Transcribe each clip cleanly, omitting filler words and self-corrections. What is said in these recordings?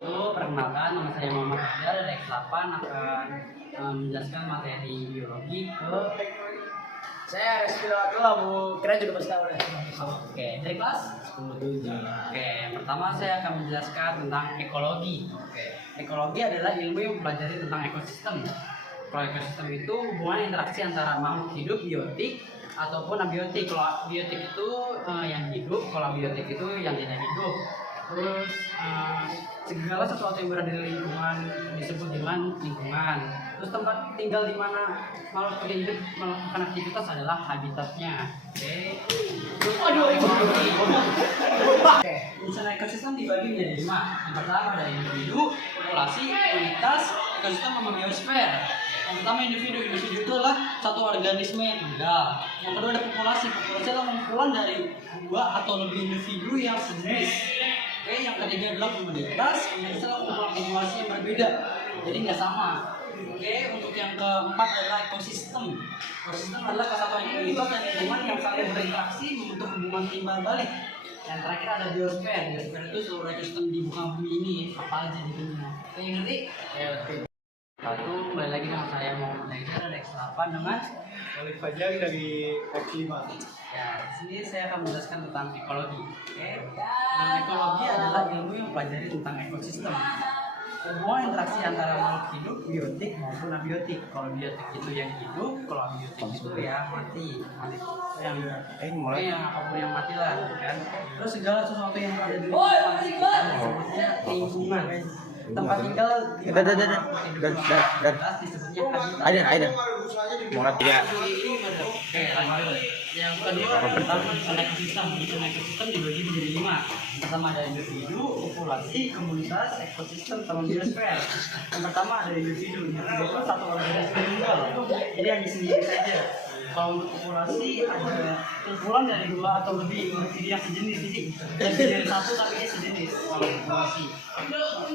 Perkenalkan, nama saya Muhammad Haidar dari X8 akan menjelaskan materi biologi ke Saya Reski Lamu, kira juga pasti tahu deh. Oke, dari kelas 10-7. Oke, yang pertama saya akan menjelaskan tentang ekologi. Oke, ekologi adalah ilmu yang mempelajari tentang ekosistem. Kalau ekosistem itu hubungan interaksi antara makhluk hidup biotik ataupun abiotik. Kalau biotik itu yang hidup, kalau abiotik itu yang tidak hidup. Terus segala sesuatu yang berada di lingkungan disebut dengan lingkungan. Terus tempat tinggal di mana makhluk hidup melakukan aktivitas adalah habitatnya. Oke. Terus ekologi. Oke. Misalnya ekosistem dibagi menjadi 5. Yang pertama ada individu, populasi, komunitas, ekosistem sama biosfer. Yang pertama individu itu adalah satu organisme yang tunggal. Yang kedua ada populasi adalah kumpulan dari 2 atau lebih individu yang sejenis. Oke, yang ketiga adalah komunitas adalah kumpulan populasi yang berbeda, jadi nggak sama. Oke, untuk yang keempat adalah ekosistem. Ekosistem adalah kesatuan hidup dan lingkungan yang saling berinteraksi membentuk hubungan timbal balik. Yang terakhir ada biosfer. Biosfer itu seluruh ekosistem di muka bumi ini, apa aja jadinya. Oke, ngerti? Ya, oke. Satu, kembali lagi dengan saya mau belajar dari X8 dengan Oleh Fajar dari X5. ya, di sini saya akan menjelaskan tentang ekologi. Oke. Ekologi adalah ilmu yang mempelajari tentang ekosistem. Hubungan interaksi antara makhluk hidup, biotik maupun abiotik. Kalau biotik itu yang hidup, kalau abiotik itu yang mati. Yang apapun yang mati lah, kan. Terus segala sesuatu yang ada di lingkungan sekitar disebutnya lingkungan. Tempat tinggal di mana disebutnya habitat. Ada. Murat tidak. Oke, lanjut. Yang kedua tentang ekosistem. Ekosistem dibagi menjadi 5. Pertama ada individu, populasi, komunitas, ekosistem, sama biosfer. Yang pertama ada individu. Individu itu satu organisme tunggal. Jadi hanya sendiri saja. Kalau untuk populasi ada kumpulan dari 2 atau lebih individu yang sejenis. Jadi dari satu tapi dia sejenis. Kalau populasi.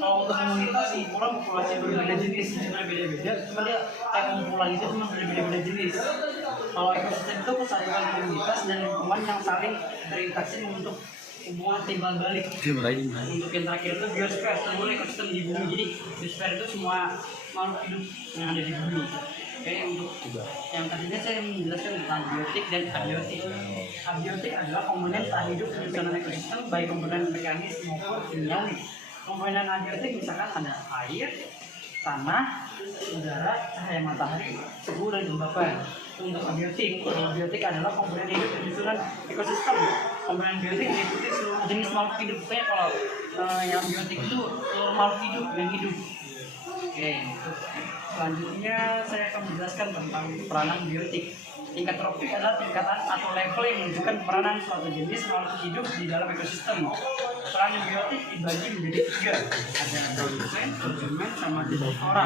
Kalau untuk komunitas kumpulan populasi berbeda jenis, cuma beda-beda. Cuma dia kumpulan itu cuma berbeda-beda jenis. Kalau ekosistem itu kesatuan komunitas dan lingkungan yang saling berinteraksi membentuk hubungan timbal balik. Untuk yang terakhir itu biosfer, seluruh ekosistem di bumi. Jadi biosfer itu semua makhluk hidup yang ada di bumi. Oke, untuk yang tadinya saya menjelaskan tentang biotik dan abiotik. Abiotik adalah komponen tak hidup di dalam ekosistem, baik komponen mekanis maupun kimiawi. Komponen abiotik misalkan ada air, tanah, udara, cahaya matahari, suhu dan kelembapan. Untuk abiotik adalah komponen hidup di susunan ekosistem. Komponen biotik meliputi seluruh jenis makhluk hidup. Pokoknya kalau yang biotik itu seluruh makhluk hidup yang hidup. Oke, selanjutnya saya akan menjelaskan tentang peranan biotik. Tingkat tropik adalah tingkatan atau level yang menunjukkan peranan suatu jenis makhluk hidup di dalam ekosistem. Peranan biotik dibagi menjadi 3. Ada produsen, konsumen, sama flora.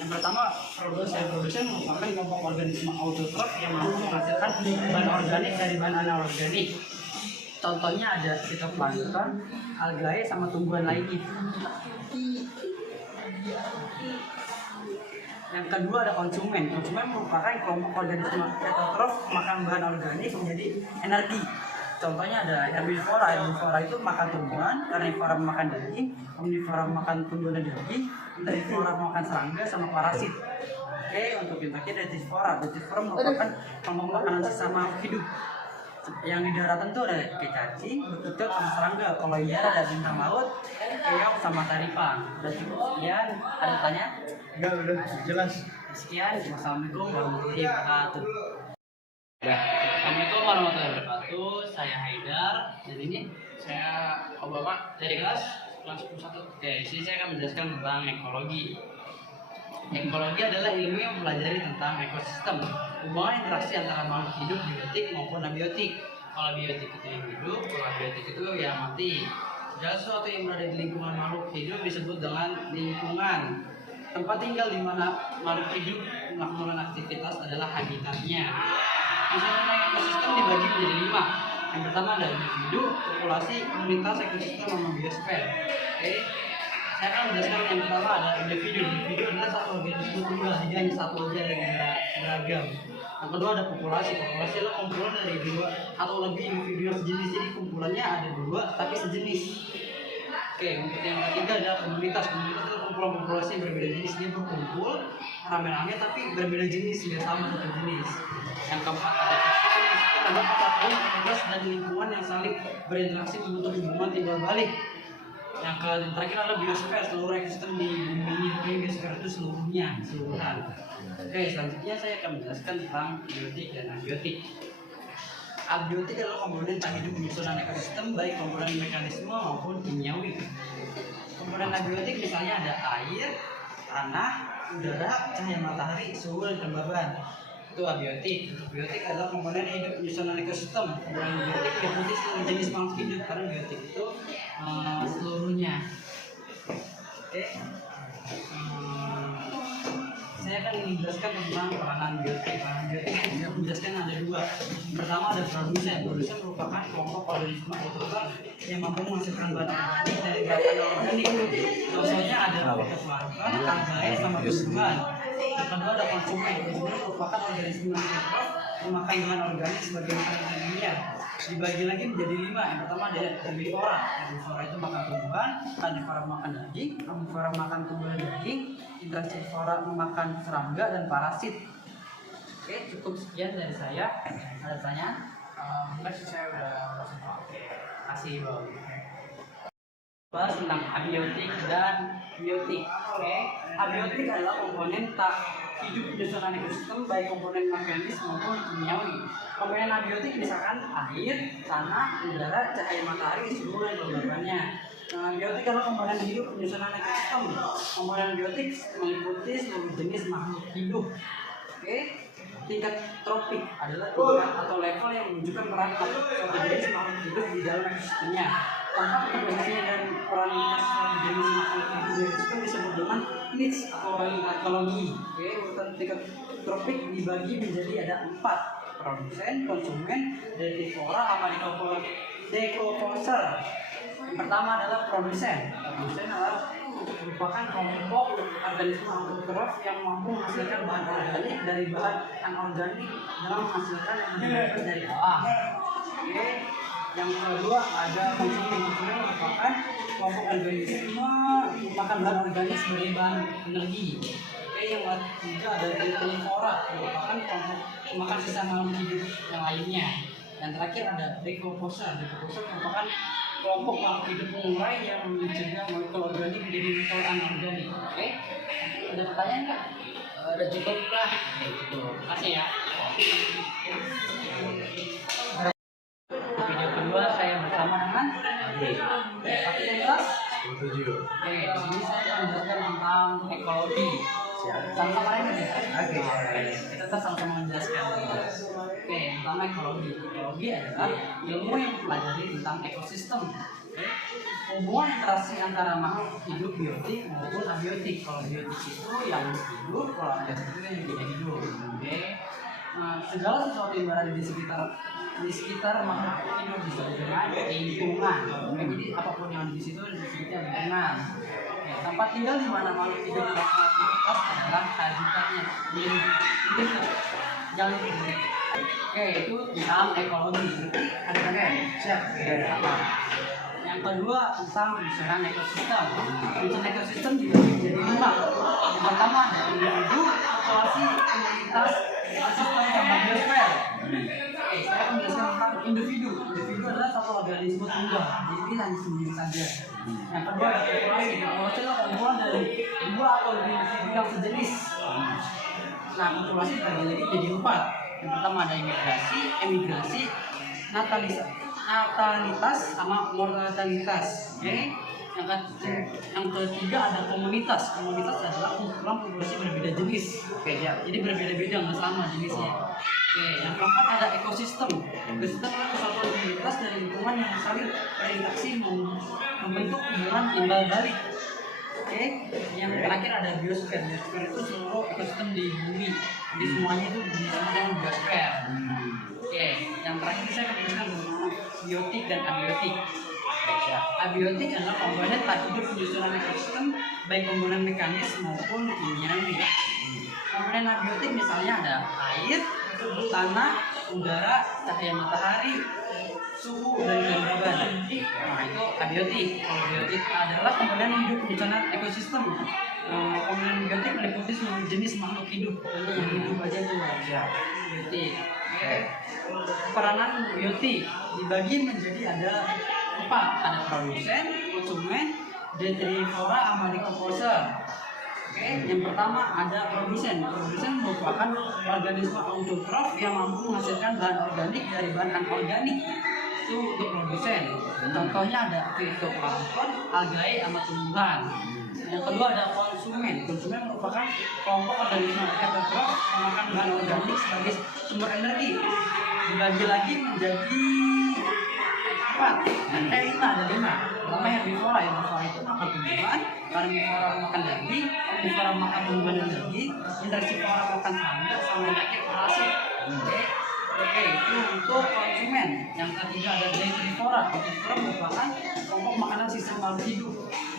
Yang pertama, produsen merupakan kelompok organisme autotrof yang mampu menghasilkan bahan organik dari bahan anorganik. Contohnya ada fitoplankton, algae, sama tumbuhan lainnya. Yang kedua ada konsumen. Konsumen merupakan kelompok organisme heterotrof makan bahan organik menjadi energi. Contohnya ada herbivora. Herbivora itu makan tumbuhan, karnivora makan daging, omnivora makan tumbuhan dan daging, herbivora makan serangga sama parasit. Oke, untuk yang terakhir ada detritivora. Detritivora merupakan kelompok makanan sesama hidup. Yang di daratan itu ada kayak cacing, betutul, sama serangga. Kalau di darat ada bintang laut, keong, sama taripang. Udah cukup sekian. Ada tanya? Enggak, udah jelas. Sekian. Wassalamualaikum warahmatullahi wabarakatuh. Assalamualaikum warahmatullahi wabarakatuh. Saya Haidar. Dan ini saya Obama dari kelas 11. Oke, di sini saya akan menjelaskan tentang ekologi. Ekologi adalah ilmu yang mempelajari tentang ekosistem, hubungan interaksi antara makhluk hidup biotik maupun abiotik. Kalau biotik itu yang hidup, kalau abiotik itu yang mati. Segala sesuatu yang berada di lingkungan makhluk hidup disebut dengan lingkungan. Tempat tinggal di mana makhluk hidup melakukan aktivitas adalah habitatnya. Misalnya ekosistem dibagi menjadi 5. Yang pertama ada individu, populasi, komunitas, ekosistem, sama biosfer. Oke. Saya akan menjelaskan yang pertama ada individu. Individu adalah satu organisme tunggal, jadi hanya satu aja yang beragam. Yang kedua ada populasi. Populasi adalah kumpulan dari 2 atau lebih individu yang sejenis. Jadi kumpulannya ada 2 tapi sejenis. Oke, untuk yang ketiga adalah komunitas. Komunitas itu kumpulan populasi yang berbeda jenis, dia berkumpul rame-rame tapi berbeda jenis, tidak sama satu jenis. Yang keempat ada persatuan komunitas dan lingkungan yang saling berinteraksi membentuk hubungan timbal balik. Yang terakhir adalah biosfer, seluruh ekosistem di bumi ini. Oke, biosfer itu keseluruhan. Oke, selanjutnya saya akan menjelaskan tentang abiotik dan abiotik. Abiotik adalah komponen tak hidup penyusunan ekosistem, baik komponen mekanisme maupun kimiawi. Komponen abiotik misalnya ada air, tanah, udara, cahaya matahari, suhu, dan kelembaban. Itu abiotik. Biotik adalah komponen hidup penyusunan ekosistem. Komponen biotik meliputi seluruh jenis makhluk hidup karena biotik itu seluruhnya. Oke. Saya akan menjelaskan tentang peranan biotik. Peranan biotik yang menjelaskan ada dua. Pertama ada produsen. Produsen merupakan kelompok organisme autotrof yang mampu menghasilkan bahan organik dari bahan organik. Contohnya ada kekeluargaan, algae, sama tumbuhan. Yang kedua ada konsumen. Konsumen merupakan organisme autotrof memakan bahan organik sebagai makanan dunia. Dibagi lagi menjadi 5. Yang pertama ada herbivora. Herbivora itu makan tumbuhan, karnivora makan daging, omnivora makan tumbuhan daging, insektivora memakan serangga dan parasit. Oke, cukup sekian dari saya. Ada pertanyaan? Enggak sih, saya udah Kasih Bang. Bahas tentang abiotik dan biotik. Oke, abiotik adalah komponen tak hidup penyusunan ekosistem baik komponen mekanis maupun kimiawi. Komponen abiotik misalkan air, tanah, udara, cahaya matahari, suhu dan kelembabannya. Biotik adalah komponen hidup penyusunan ekosistem. Komponen biotik meliputi seluruh jenis makhluk hidup. Oke, tingkat tropik adalah tingkat atau level yang menunjukkan peran suatu jenis makhluk hidup di dalam ekosistemnya. Tempat representasi dan peran suatu jenis makhluk hidup di ekosistem disebut dengan niche atau ekologi. Oke, urutan tingkat tropik dibagi menjadi ada 4: produsen, konsumen, herbivora, sama dekomposer. Yang pertama adalah produsen. Produsen adalah merupakan kelompok organisme autotrof yang mampu menghasilkan bahan organik dari bahan anorganik dalam menghasilkan energi dari alam. Oke. Yang kedua ada konsumen. Konsumen merupakan kelompok organisme merupakan bahan organik sebagai bahan energi. Oke. Yang ketiga ada herbivora, merupakan kelompok pemakan sisa makhluk hidup yang lainnya. Yang terakhir ada dekomposer. Dekomposer merupakan kelompok makhluk hidup pengurai yang mencegah molekul organik menjadi molekul anorganik. Oke, ada pertanyaan nggak? udah cukup lah. Terima kasih ya. Video kedua saya bersama dengan Fakultas. Oke, di sini saya akan menjelaskan tentang ekologi. Sama-sama lain ya? Oke, kita sama-sama menjelaskan. Oke, yang pertama ekologi. Ekologi adalah ilmu yang mempelajari tentang ekosistem. Oke, hubungan interaksi antara makhluk hidup biotik maupun abiotik. Kalau biotik itu yang hidup, kalau abiotik itu yang tidak hidup. Oke, segala sesuatu yang berada di sekitar makhluk hidup disebut dengan lingkungan. Oke, jadi apapun yang di situ disebutnya lingkungan. Oke, tempat tinggal di mana makhluk hidup melakukan aktivitas adalah habitatnya. Jangan lupa. Oke, itu di dalam ekologi. Ada kan? Siap. Yang kedua tentang penyusunan ekosistem. Penyusunan ekosistem dibagi menjadi 5. Yang pertama ada individu, populasi, komunitas, ekosistem, sama biosfer. Oke, saya akan menjelaskan tentang individu. Individu adalah satu organisme tunggal, jadi hanya sendiri saja. Yang kedua ada populasi. Populasi adalah kumpulan dari 2 atau lebih individu yang sejenis. Nah, populasi dibagi lagi jadi 4. Yang pertama ada emigrasi, natalitas sama mortalitas. Oke. Yang ketiga ada komunitas. Komunitas adalah kumpulan populasi berbeda jenis. Oke, ya. Jadi berbeda-beda nggak sama jenisnya. Oke. Yang keempat ada ekosistem. Ekosistem adalah suatu komunitas dari lingkungan yang saling berinteraksi membentuk hubungan timbal balik. Oke. Yang terakhir ada biosfer. Biosfer itu seluruh ekosistem di bumi. Jadi semuanya itu disebut dengan biosfer. Oke. Yang terakhir saya akan menjelaskan tentang biotik dan abiotik. Abiotik adalah komponen tak hidup penyusunan ekosistem baik komponen mekanis maupun kimiawi. Komponen abiotik misalnya ada air, tanah, udara, cahaya matahari, suhu dan kelembaban. Nah itu abiotik. Kalau biotik adalah komponen hidup di tengah ekosistem. Komponen biotik meliputi seluruh jenis makhluk hidup, pokoknya yang hidup aja tuh ya. Biotik. Peranan biotik dibagi menjadi ada 4, ada produsen, konsumen, detrivora, sama decomposer. Yang pertama ada produsen. Produsen merupakan organisme autotrof yang mampu menghasilkan bahan organik dari bahan anorganik. Itu untuk produsen. Contohnya ada fitoplankton, algae, sama tumbuhan. Yang kedua ada konsumen. Konsumen merupakan kelompok organisme autotrof yang makan bahan organik sebagai sumber energi. Dibagi lagi menjadi 4. 5 ada 5. Pertama herbivora. Herbivora itu makan tumbuhan, karnivora makan daging, omnivora makan tumbuhan dan daging, insektívora makan serangga, sama penyakit parasit. Oke, itu untuk konsumen. Yang ketiga ada detrivora. Detrivora merupakan kelompok makanan sistem makhluk hidup.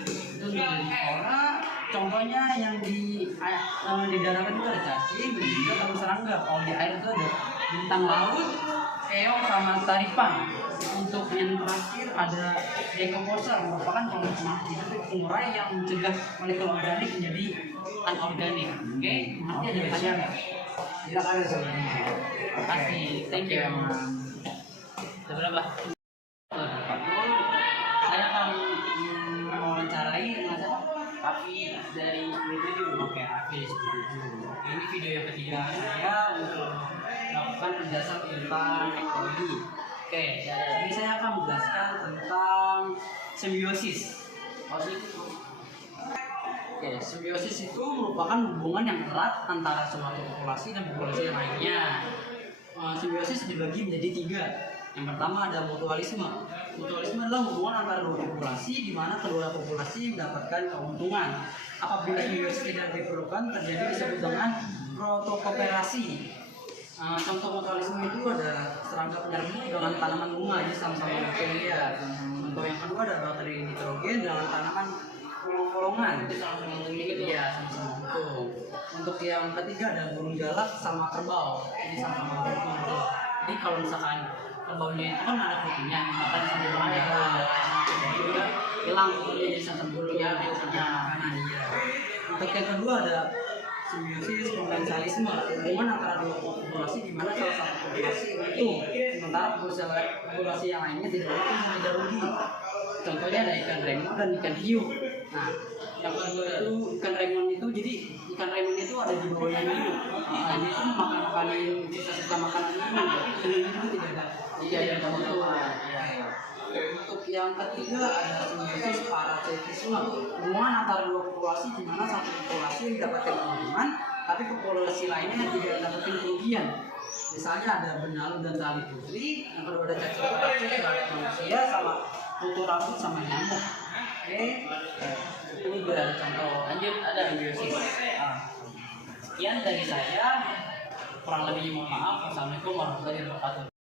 Itu untuk detrivora. Contohnya yang di daratan itu ada cacing, juga sama serangga. Kalau di air itu ada bintang laut, keong, sama taripang. Untuk yang terakhir ada decomposer, merupakan kelompok makhluk hidup pengurai yang mencegah molekul organik menjadi anorganik. Oke, nanti ada pertanyaan. Tidak ada sebenarnya. Terima kasih, thank you. Seberapa? Saya akan mewawancarai Raffi dari review. Oke, Raffi setuju. Ini video yang ketiga saya untuk melakukan penjelasan tentang ekologi. Oke, ini saya akan menjelaskan tentang simbiosis. Oke, simbiosis itu merupakan hubungan yang erat antara suatu populasi dan populasi yang lainnya. Simbiosis dibagi menjadi 3. Yang pertama ada mutualisme. Mutualisme adalah hubungan antara dua populasi di mana kedua populasi mendapatkan keuntungan. Apabila simbiosis tidak diperlukan, terjadi disebut dengan protokooperasi. Contoh mutualisme itu ada serangga penyerbu dengan tanaman bunga, jadi sama-sama bekerja. Contoh yang kedua ada bakteri nitrogen dengan tanaman kolong-kolongan, ya sama-sama untung. Untuk yang ketiga ada burung jalak sama kerbau, jadi sama-sama untung. Jadi kalau misalkan kerbaunya itu kan ada kutunya, makan sama burungnya juga hilang kutunya jadi sama burungnya makanan dia. Untuk yang kedua ada simbiosis komensalisme, hubungan antara dua populasi di mana salah satu populasi itu sementara populasi yang lainnya tidak untung dan tidak rugi. Contohnya ada ikan remon dan ikan hiu. Nah, yang kedua itu ikan remon itu, jadi ikan remon itu ada di bawahnya hiu. Ini itu makanin sisa-sisa makanan hiu. Hiu itu tidak ada. Iya, betul. Untuk yang ketiga ada simbiosis parasitisme, hubungan antara dua populasi di mana satu populasi mendapatkan keuntungan, tapi populasi lainnya tidak mendapatkan kerugian. Misalnya ada benalu dan tali putri, yang kedua ada cacing pacing, ada manusia sama kutu rambut sama nyamuk. Oke, ini juga ada contoh. Lanjut ada simbiosis. Sekian dari saya, kurang lebih mohon maaf. Wassalamualaikum warahmatullahi wabarakatuh.